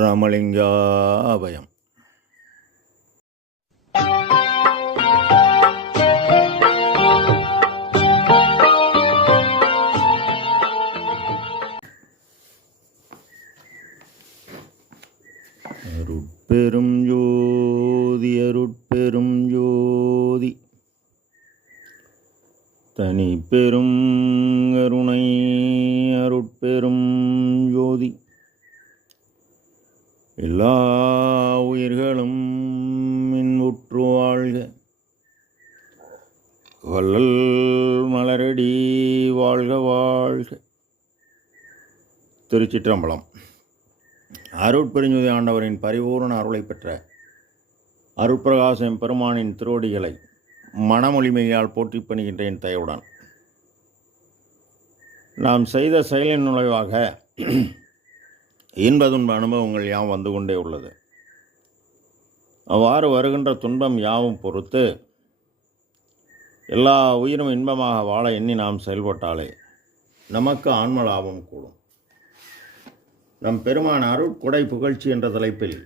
ராமலிங்காபயம். அருட்பெரும் ஜோதி அருட்பெரும் ஜோதி தனி பெரும் கருணை அருட்பெரும் ஜோதி எல்லா உயிர்களும் இன்புற்று வாழ்க. வள்ளல் மலரடி வாழ்க வாழ்க. திருச்சிற்றம்பலம். அருட்பெருஞ்ஜோதி ஆண்டவரின் பரிபூர்ண அருளை பெற்ற அருட்பிரகாசம் பெருமானின் திருவடிகளை மனமொழிமையால் போற்றி பணிகின்றேன் தயவுடன். நாம் செய்த செயலின் நுழைவாக இன்பதுன்ப அனுபவங்கள் யாவும் வந்து கொண்டே உள்ளது. அவ்வாறு வருகின்ற துன்பம் யாவும் பொறுத்து எல்லா உயிரும் இன்பமாக வாழ எண்ணி நாம் செயல்பட்டாலே நமக்கு ஆன்ம லாபம் கூடும். நம் பெருமான் அருட்கொடை புகழ்ச்சி என்ற தலைப்பில்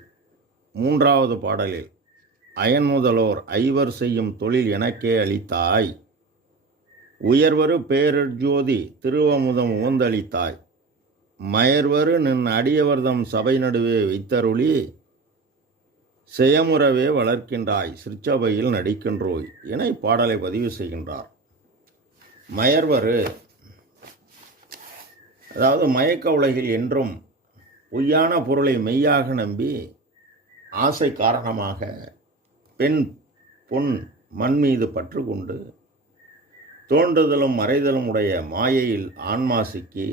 3வது பாடலில் அயன்முதலோர் ஐவர் செய்யும் தொழில் எனக்கே அளித்தாய், உயர்வரு பேரற்ஜோதி திருவமுதம் உவந்தளித்தாய், மயர்வரு நின் அடியவர்தம் சபை நடுவே வைத்தருளி செயமுறவே வளர்க்கின்றாய், சிற்சபையில் நடிக்கின்றோய் என இப்பாடலை பதிவு செய்கின்றார். மயர்வரு அதாவது மயக்க உலகில் என்றும் பொய்யான பொருளை மெய்யாக நம்பி ஆசை காரணமாக பெண் பொன் மண் மீது பற்று கொண்டு தோன்றுதலும் மறைதலும் உடைய மாயையில் ஆன்மா சிக்கி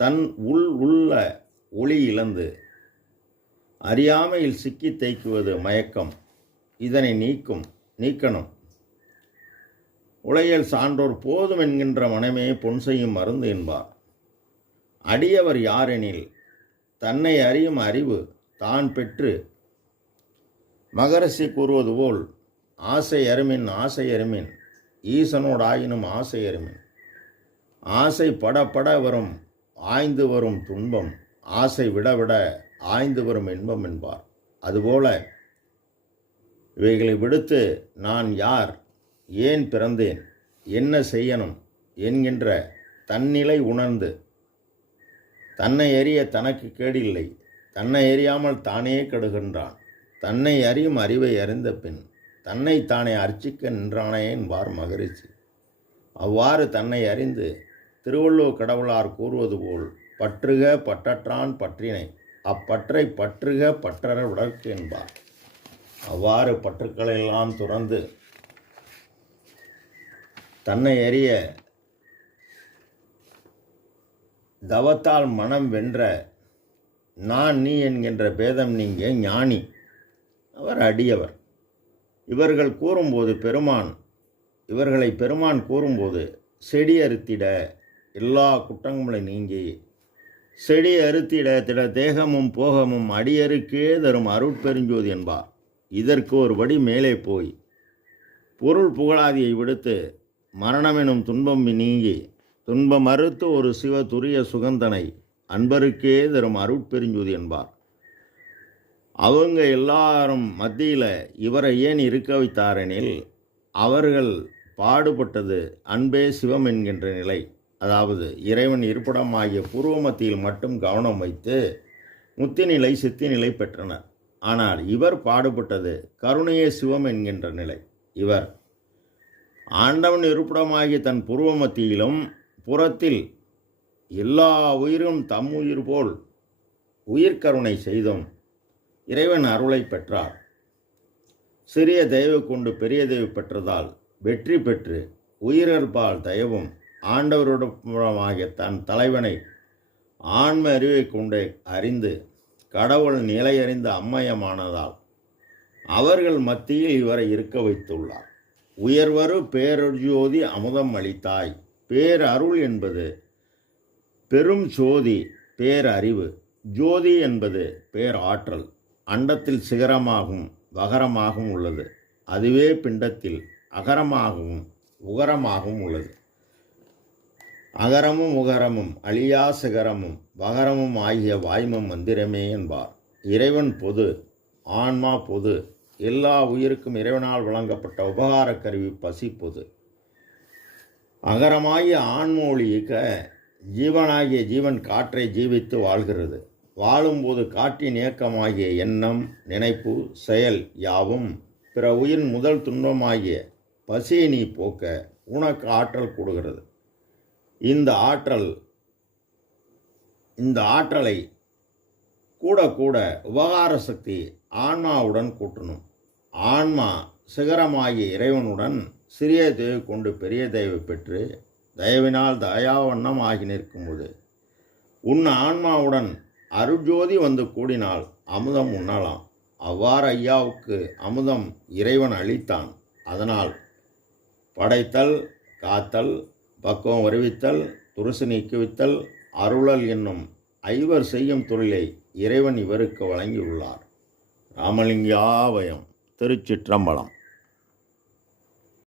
தன் உள்ள ஒளி இழந்து அறியாமையில் சிக்கி தேய்க்குவது மயக்கம். இதனை நீக்கணும். உலகில் சான்றோர் போதும் என்கின்ற மனமே பொன் செய்யும் மருந்து என்பார். அடியவர் யாரெனில் தன்னை அறியும் அறிவு தான் பெற்று மகரிஷி கூறுவது போல் ஆசை அருமின் ஈசனோடாயினும் ஆசை அருமின். ஆசை படப்பட வரும் ஆய்ந்து வரும் துன்பம், ஆசை விடவிட ஆய்ந்து வரும் இன்பம் என்பார். அதுபோல இவைகளை விடுத்து நான் யார், ஏன் பிறந்தேன், என்ன செய்யணும் என்கின்ற தன்னிலை உணர்ந்து தன்னை அறிய தனக்கு கேடில்லை, தன்னை அறியாமல் தானே கெடுகின்றான், தன்னை அறியும் அறிவை அறிந்த பின் தன்னை தானே அர்ச்சிக்க நின்றானே என்பார் மகரிஷி. அவ்வாறு தன்னை அறிந்து திருவள்ளுவர் கடவுளார் கூறுவது போல் பற்றுக பற்றற்றான் பற்றினை, அப்பற்றை பற்றுக பற்றற உடற்கு என்பார். அவ்வாறு பற்றுக்களெல்லாம் துறந்து தன்னை அறிய தவத்தால் மனம் வென்ற நான் நீ என்கின்ற பேதம் நீங்க ஞானி, அவர் அடியவர். இவர்களை பெருமான் கூறும்போது செடி அறுத்திட எல்லா குற்றங்களை நீங்கி செடி அறுத்திட திட தேகமும் போகமும் அடியருக்கே தரும் அருட்பெருஞ்சோதி என்பார். இதற்கு ஒருபடி மேலே போய் பொருள் புகழாதியை விடுத்து மரணமெனும் துன்பம் நீங்கி துன்பம் மறுத்து ஒரு சிவ துரிய சுகந்தனை அன்பருக்கே தரும் அருட்பெருஞ்சோதி என்பார். அவங்க எல்லாரும் மத்தியில் இவரை ஏன் இருக்க வைத்தாரெனில் அவர்கள் பாடுபட்டது அன்பே சிவம் என்கின்ற நிலை, அதாவது இறைவன் இருப்பிடமாகிய பூர்வ மத்தியில் மட்டும் கவனம் வைத்து முத்தி நிலை சித்தி நிலை பெற்றனர். ஆனால் இவர் பாடுபட்டது கருணையே சிவம் என்கின்ற நிலை. இவர் ஆண்டவன் இருப்பிடமாகிய தன் பூர்வ மத்தியிலும் புறத்தில் எல்லா உயிரும் தம் உயிர் போல் உயிர்கருணை செய்தும் இறைவன் அருளை பெற்றார். சிறிய தயவு கொண்டு பெரிய தயவு பெற்றதால் வெற்றி பெற்று உயிரற்பால் தயவும் ஆண்டவருடமாகிய தன் தலைவனை ஆன்ம அறிவை கொண்டு அறிந்து கடவுள் நிலையறிந்த அம்மயமானதால் அவர்கள் மத்தியில் இவரை இருக்க வைத்துள்ளார். உயர்வரு பேரஜோதி அமுதம் அளித்தாய். பேரருள் என்பது பெரும் ஜோதி, பேரறிவு. ஜோதி என்பது பேராற்றல். அண்டத்தில் சிகரமாகவும் வகரமாகவும் உள்ளது. அதுவே பிண்டத்தில் அகரமாகவும் உகரமாகவும் உள்ளது. அகரமும் உகரமும் அழியா சிகரமும் வகரமும் ஆகிய வாய்மம் மந்திரமே என்பார். இறைவன் பொது, ஆன்மா பொது, எல்லா உயிருக்கும் இறைவனால் வழங்கப்பட்ட உபகார கருவி பசி பொது. அகரமாகிய ஆன்மொழி இயக்க ஜீவனாகிய ஜீவன் காற்றை ஜீவித்து வாழ்கிறது. வாழும்போது காற்றின் இயக்கமாகிய எண்ணம், நினைப்பு, செயல் யாவும் பிற உயிரின் முதல் துன்பமாகிய பசியை நீ போக்க உனக்கு ஆற்றல் கூடுகிறது. இந்த ஆற்றலை கூட கூட உபகார சக்தி ஆன்மாவுடன் கூட்டணும். ஆன்மா சிகரமாகிய இறைவனுடன் சிறிய தயவு கொண்டு பெரிய தயவு பெற்று தயவினால் தயாவண்ணம் ஆகி நிற்கும்போது உன் ஆன்மாவுடன் அருஜோதி வந்து கூடினால் அமுதம் உண்ணலாம். அவ்வாறு ஐயாவுக்கு அமுதம் இறைவன் அளித்தான். அதனால் படைத்தல், காத்தல், பக்குவம் வருவித்தல், துருசு நீக்குவித்தல், அருளல் என்னும் ஐவர் செய்யும் தொழிலை இறைவன் இவருக்கு வழங்கியுள்ளார். ராமலிங்காபயம். திருச்சிற்றம்பலம்.